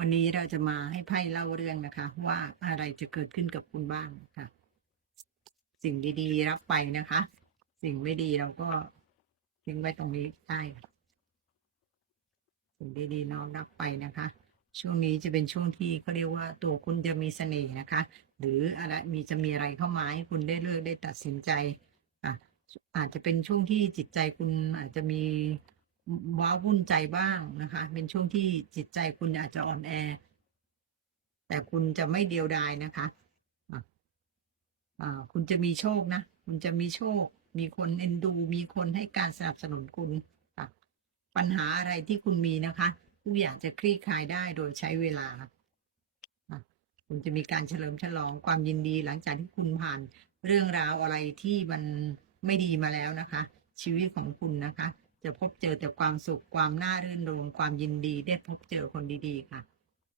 วันนี้เราจะมาให้ไพ่เล่าเรื่องนะคะ ว่าอะไรจะเกิดขึ้นกับคุณบ้างค่ะ สิ่งดีๆรับไปนะคะ สิ่งไม่ดีเราก็ทิ้งไว้ตรงนี้ได้สิ่งดีๆน้อมรับไปนะคะ ช่วงนี้จะเป็นช่วงที่เขาเรียกว่าตัวคุณจะมีเสน่ห์นะคะ หรืออะไรมีจะมีอะไรเข้ามาให้คุณได้เลือกได้ตัดสินใจอะอาจจะเป็นช่วงที่จิตใจคุณอาจจะมี ว้าวุ่นใจบ้างนะคะ เป็นช่วงที่จิตใจคุณอาจจะอ่อนแอ แต่คุณจะไม่เดียวดายนะคะะคุณจะมีโชคนะ คุณจะมีโชค มีคนเอ็นดู มีคนให้การสนับสนุนคุณค่ะปัญหาอะไรที่คุณมีนะคะทุกอย่างจะคลี่คลายได้โดยใช้เวลาคุณจะมีการเฉลิมฉลองความยินดีหลังจากที่คุณผ่านเรื่องราวอะไรที่มันไม่ดีมาแล้วนะคะ ชีวิตของคุณนะคะ จะพบเจอแต่ความสุขความน่ารื่นรมความยินดีได้พบเจอคนดีๆค่ะ